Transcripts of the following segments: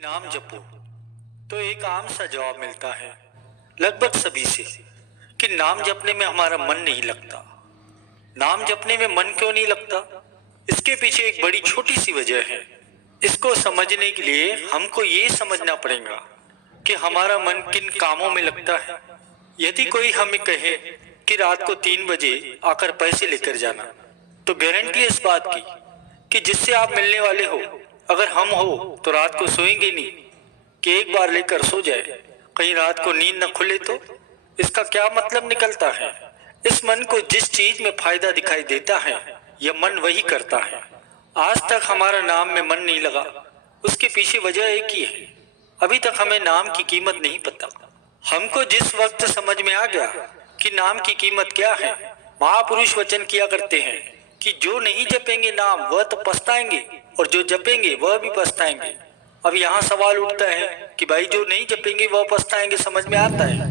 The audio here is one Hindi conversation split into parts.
नाम जपो तो एक आम सा जवाब मिलता है लगभग सभी से कि नाम जपने में हमारा मन नहीं लगता। नाम जपने में मन क्यों नहीं लगता? इसके पीछे एक बड़ी छोटी सी वजह है। इसको समझने के लिए हमको ये समझना पड़ेगा कि हमारा मन किन कामों में लगता है। यदि कोई हमें कहे कि रात को 3 बजे आकर पैसे लेकर जाना, तो गारंटी है इस बात की कि जिससे आप मिलने वाले हो, अगर हम हो तो रात को सोएंगे नहीं कि एक बार लेकर सो जाए, कहीं रात को नींद न खुले तो। इसका क्या मतलब निकलता है? इस मन को जिस चीज में फायदा दिखाई देता है, यह मन वही करता है। आज तक हमारा नाम में मन नहीं लगा, उसके पीछे वजह एक ही है, अभी तक हमें नाम की कीमत नहीं पता। हमको जिस वक्त समझ में आ गया कि नाम की कीमत क्या है, महापुरुष वचन किया करते हैं कि जो नहीं जपेंगे नाम वह तो पछताएंगे, और जो जपेंगे वह भी पछताएंगे। अब यहाँ सवाल उठता है कि भाई जो नहीं जपेंगे वह पछताएंगे, समझ में आता है,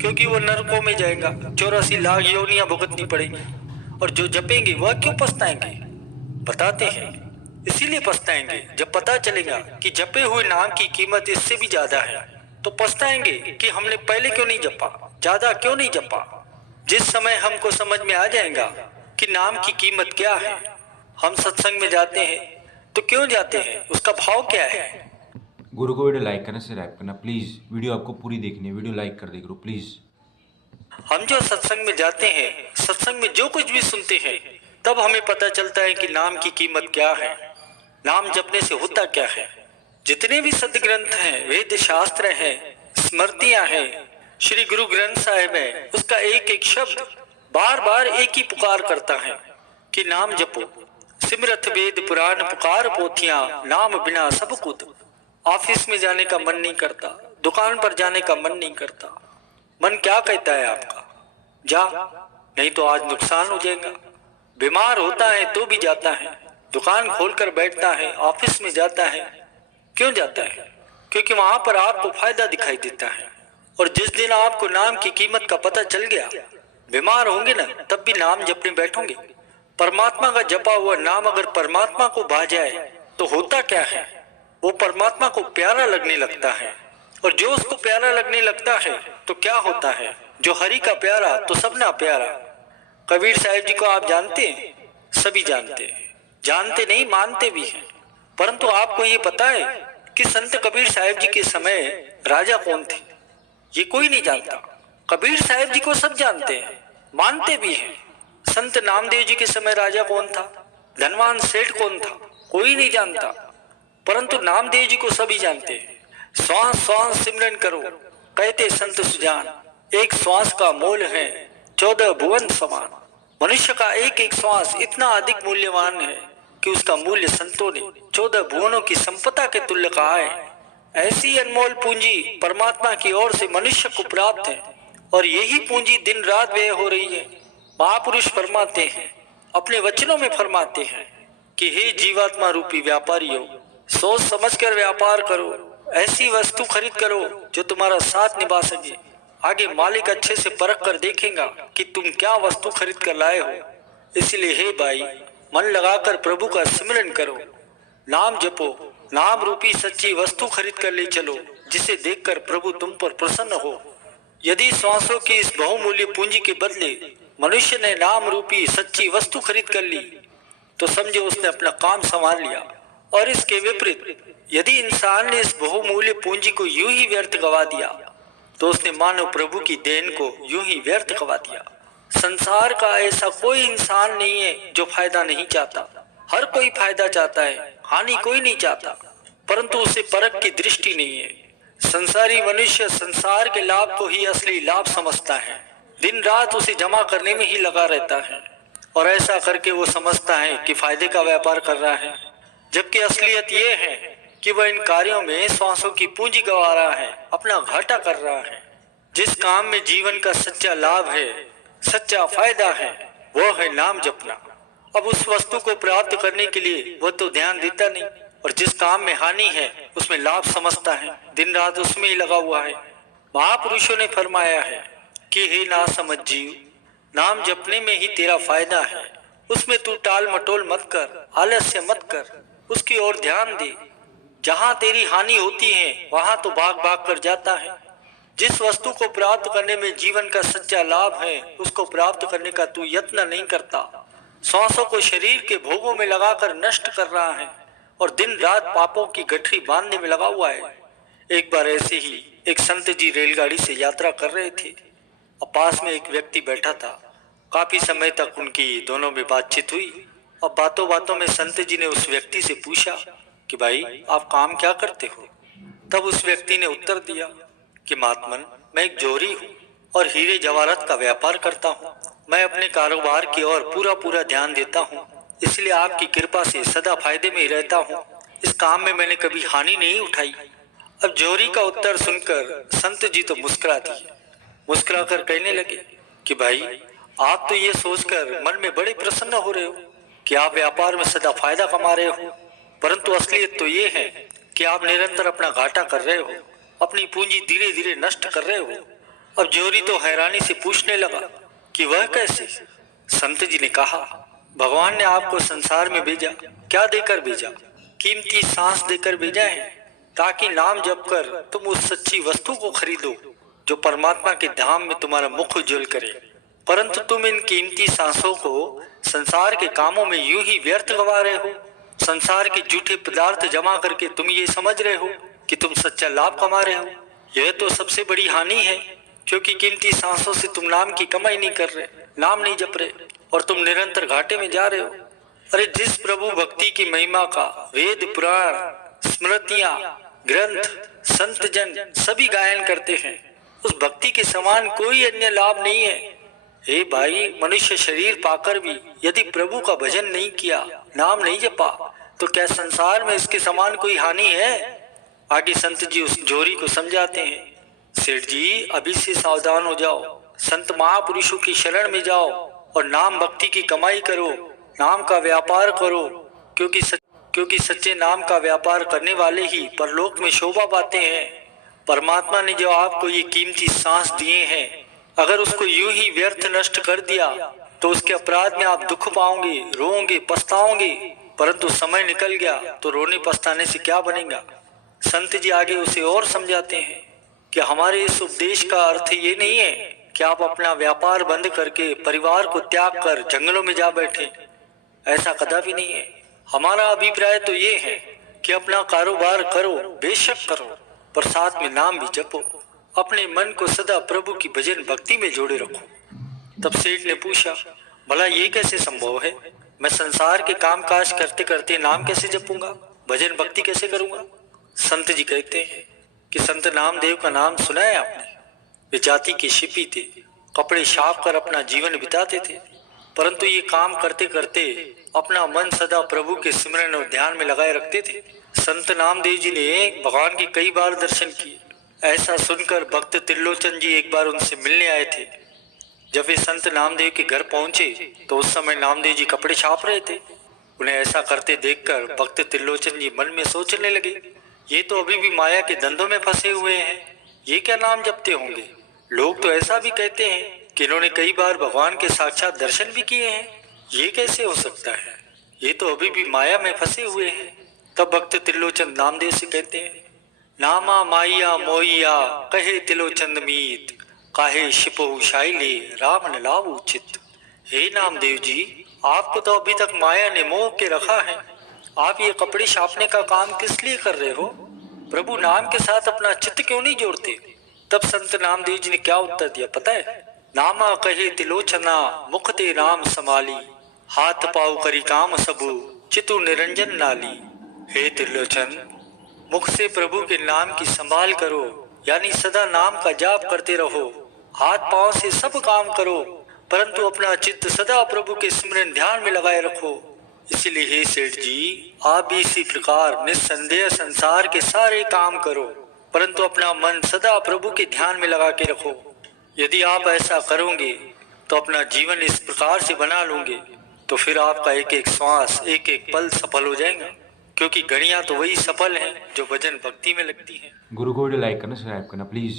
क्योंकि वो नरकों में जाएगा, 84 लाख योनियां भुगतनी पड़ेगी। और जो जपेंगे वह क्यों पछताएंगे? बताते हैं, इसीलिए पछताएंगे जब पता चलेगा कि जपे हुए नाम की कीमत इससे भी ज्यादा है। तो पछताएंगे कि हमने पहले क्यों नहीं जपा, ज्यादा क्यों नहीं जपा। जिस समय हमको समझ में आ जाएगा कि नाम की कीमत क्या है, हम सत्संग में जाते हैं तो क्यों जाते हैं, उसका भाव क्या है। गुरु को वीडियो लाइक करना, सब्सक्राइब करना प्लीज। वीडियो आपको पूरी देखनी है, वीडियो लाइक कर दे गुरु प्लीज। हम जो सत्संग में जाते हैं, सत्संग में जो कुछ भी सुनते हैं, तब हमें पता चलता है कि नाम की कीमत क्या है, नाम जपने से होता क्या है। जितने भी सदग्रंथ हैं, वेद शास्त्र हैं, स्मृतियां हैं, श्री गुरु ग्रंथ साहिब है, उसका एक एक शब्द बार बार एक ही पुकार करता है कि नाम जपो। सिमरत वेद पुराण पुकार पोथियां, नाम बिना सब कुछ। ऑफिस में जाने का मन नहीं करता, दुकान पर जाने का मन नहीं करता। मन क्या कहता है आपका? जा, नहीं तो आज नुकसान हो जाएगा। बीमार होता है तो भी जाता है, दुकान खोलकर बैठता है, ऑफिस में जाता है। क्यों जाता है? क्योंकि वहां पर आपको फायदा दिखाई देता है। और जिस दिन आपको नाम की कीमत का पता चल गया, बीमार होंगे ना, तब भी नाम जपने बैठोगे। परमात्मा का जपा हुआ नाम अगर परमात्मा को भा जाए तो होता क्या है? वो परमात्मा को प्यारा लगने लगता है। और जो उसको प्यारा लगने लगता है तो क्या होता है? जो हरि का प्यारा तो सबना प्यारा। कबीर साहिब जी को आप जानते हैं? सभी जानते हैं, जानते नहीं मानते भी हैं। परंतु आपको ये पता है कि संत कबीर साहिब जी के समय राजा कौन थे? ये कोई नहीं जानता। कबीर साहिब जी को सब जानते हैं, मानते भी हैं। संत नामदेव जी के समय राजा कौन था, धनवान सेठ कौन था, कोई नहीं जानता। परंतु नामदेव जी को सभी जानते हैं। श्वास श्वास सिमरन करो कहते संत सुजान, एक श्वास का मोल है 14 भुवन समान। मनुष्य का एक एक श्वास इतना अधिक मूल्यवान है कि उसका मूल्य संतों ने 14 भुवनों की संपदा के तुल्य कहा है। ऐसी अनमोल पूंजी परमात्मा की ओर से मनुष्य को प्राप्त है, और यही पूंजी दिन रात व्यय हो रही है। महापुरुष फरमाते हैं, अपने वचनों में फरमाते हैं कि हे जीवात्मा रूपी व्यापारियों, सोच समझकर व्यापार करो। ऐसी वस्तु खरीद करो जो तुम्हारा साथ निभा सके। आगे मालिक अच्छे से परख कर देखेगा कि तुम क्या वस्तु खरीद कर लाए हो। इसलिए हे भाई, मन लगाकर प्रभु का सिमरन करो, नाम जपो, नाम रूपी सच्ची वस्तु खरीद कर ले चलो, जिसे देखकर प्रभु तुम पर प्रसन्न हो। यदि श्वासों की इस बहुमूल्य पूंजी के बदले मनुष्य ने नाम रूपी सच्ची वस्तु खरीद कर ली, तो समझो उसने अपना काम संभाल लिया। और इसके विपरीत यदि इंसान ने इस बहुमूल्य पूंजी को यूं ही व्यर्थ गवा दिया, तो उसने मानव प्रभु की देन को यूं ही व्यर्थ गवा दिया। संसार का ऐसा कोई इंसान नहीं है जो फायदा नहीं चाहता। हर कोई फायदा चाहता है, हानि कोई नहीं चाहता, परंतु उसे परख की दृष्टि नहीं है। संसारी मनुष्य संसार के लाभ को ही असली लाभ समझता है, दिन रात उसे जमा करने में ही लगा रहता है, और ऐसा करके वो समझता है कि फायदे का व्यापार कर रहा है। जबकि असलियत ये है कि वह इन कार्यों में श्वासों की पूंजी गंवा रहा है, अपना घाटा कर रहा है। जिस काम में जीवन का सच्चा लाभ है, सच्चा फायदा है, वो है नाम जपना। अब उस वस्तु को प्राप्त करने के लिए वह तो ध्यान देता नहीं, और जिस काम में हानि है उसमें लाभ समझता है, दिन रात उसमें ही लगा हुआ है। महापुरुषों ने फरमाया है कि हे ना समझ जीव, नाम जपने में ही तेरा फायदा है। उसमें तू टाल मटोल मत कर, आलस्य मत कर, उसकी ओर ध्यान दे। जहाँ तेरी हानि होती है वहां तो भाग भाग कर जाता है। जिस वस्तु को प्राप्त करने में जीवन का सच्चा लाभ है उसको प्राप्त करने का तू यत्न नहीं करता। सांसों को शरीर के भोगों में लगाकर नष्ट कर रहा है और दिन रात पापों की गठरी बांधने में लगा हुआ है। एक बार ऐसे ही एक संत जी रेलगाड़ी से यात्रा कर रहे थे। अब पास में एक व्यक्ति बैठा था। काफी समय तक उनकी दोनों में बातचीत हुई। अब बातों बातों में संत जी ने उस व्यक्ति से पूछा कि भाई आप काम क्या करते हो। तब उस व्यक्ति ने उत्तर दिया कि महात्मन, मैं एक जोहरी हूँ और हीरे जवाहरात का व्यापार करता हूँ। मैं अपने कारोबार की ओर पूरा ध्यान देता हूँ, इसलिए आपकी कृपा से सदा फायदे में ही रहता हूँ। इस काम में मैंने कभी हानि नहीं उठाई। अब जोहरी का उत्तर सुनकर संत जी तो मुस्कुरा दिए। मुस्कुरा कर कहने लगे कि भाई आप तो ये सोचकर मन में बड़े प्रसन्न हो रहे हो कि आप व्यापार में सदा फायदा कमा रहे हो, परंतु असलियत तो ये है कि आप निरंतर अपना घाटा कर रहे हो, अपनी पूंजी धीरे धीरे नष्ट कर रहे हो। अब जोहरी तो हैरानी से पूछने लगा कि वह कैसे। संत जी ने कहा, भगवान ने आपको संसार में भेजा, क्या देकर भेजा? कीमती सांस देकर भेजा है, ताकि नाम जप कर तुम उस सच्ची वस्तु को खरीदो जो परमात्मा के धाम में तुम्हारा मुख उज्जवल करे। परंतु तुम इन कीमती सांसों को संसार के कामों में यूं ही व्यर्थ गवा रहे हो। संसार के झूठे पदार्थ जमा करके तुम ये समझ रहे हो कि तुम सच्चा लाभ कमा रहे हो। यह तो सबसे बड़ी हानि है, क्योंकि कीमती सांसों से तुम नाम की कमाई नहीं कर रहे, नाम नहीं जप रहे और तुम निरंतर घाटे में जा रहे हो। अरे जिस प्रभु भक्ति की महिमा का वेद पुराण स्मृतियां ग्रंथ संत जन सभी गायन करते हैं, उस भक्ति के समान कोई अन्य लाभ नहीं है। हे भाई, मनुष्य शरीर पाकर भी यदि प्रभु का भजन नहीं किया, नाम नहीं जपा, तो क्या संसार में इसके समान कोई हानि है? आगे संत जी उस जोहरी को समझाते हैं, सेठ जी अभी से सावधान हो जाओ, संत महापुरुषों की शरण में जाओ और नाम भक्ति की कमाई करो, नाम का व्यापार करो, क्योंकि सच्चे नाम का व्यापार करने वाले ही परलोक में शोभा पाते हैं। परमात्मा ने जो आपको ये कीमती सांस दिए हैं, अगर उसको यूं ही व्यर्थ नष्ट कर दिया तो उसके अपराध में आप दुख पाओगे, रोओगे, पछताओगे। परंतु समय निकल गया तो रोने पछताने से क्या बनेगा। संत जी आगे उसे और समझाते हैं कि हमारे इस उपदेश का अर्थ ये नहीं है कि आप अपना व्यापार बंद करके परिवार को त्याग कर जंगलों में जा बैठे। ऐसा कदापि नहीं है। हमारा अभिप्राय तो ये है कि अपना कारोबार करो, बेशक करो, पर साथ में नाम भी जपो। अपने मन को सदा प्रभु की भजन भक्ति में जोड़े रखो। तब सेठ ने पूछा, भला ये कैसे संभव है? मैं संसार के कामकाज करते करते नाम कैसे जपूंगा, भजन भक्ति कैसे करूंगा? संत जी कहते हैं कि संत नामदेव का नाम सुना है आपने? वे जाति के शिपी थे, कपड़े छाप कर अपना जीवन बिताते थे, परंतु ये काम करते करते अपना मन सदा प्रभु के सिमरन और ध्यान में लगाए रखते थे। संत नामदेव जी ने भगवान के कई बार दर्शन किए। ऐसा सुनकर भक्त त्रिलोचन जी एक बार उनसे मिलने आए थे। जब वे संत नामदेव के घर पहुंचे तो उस समय नामदेव जी कपड़े छाप रहे थे। उन्हें ऐसा करते देखकर भक्त त्रिलोचन जी मन में सोचने लगे, ये तो अभी भी माया के धंधों में फंसे हुए हैं, ये क्या नाम जपते होंगे। लोग तो ऐसा भी कहते हैं कि इन्होंने कई बार भगवान के साक्षात दर्शन भी किए हैं, ये कैसे हो सकता है, ये तो अभी भी माया में फंसे हुए हैं। तब भक्त त्रिलोचन नामदेव से कहते हैं, नामा माइया मोइया कहे त्रिलोचन मीत, काहे शिपहु शाइले राम न लाऊ चित। हे नामदेव जी, आपको तो अभी तक माया ने मोह के रखा है। आप ये कपड़े छापने का काम किस लिए कर रहे हो? प्रभु नाम के साथ अपना चित्त क्यों नहीं जोड़ते? तब संत नामदेव जी ने क्या उत्तर दिया पता है? नामा कहे त्रिलोचना मुख ते राम समाली, हाथ पाऊ करी काम सबू चितु निरंजन नाली। हे त्रिलोचन, मुख से प्रभु के नाम की संभाल करो, यानी सदा नाम का जाप करते रहो, हाथ पांव से सब काम करो, परंतु अपना चित्त सदा प्रभु के स्मरण ध्यान में लगाए रखो। इसलिए हे सेठ जी, आप भी इसी प्रकार निस्संदेह संसार के सारे काम करो, परंतु अपना मन सदा प्रभु के ध्यान में लगा के रखो। यदि आप ऐसा करोगे तो अपना जीवन इस प्रकार से बना लोगे तो फिर आपका एक एक श्वास एक एक पल सफल हो जाएगा, क्योंकि घड़ियां तो वही सफल हैं जो भजन भक्ति में लगती हैं। गुरु को वीडियो लाइक करना, सब्सक्राइब करना प्लीज़।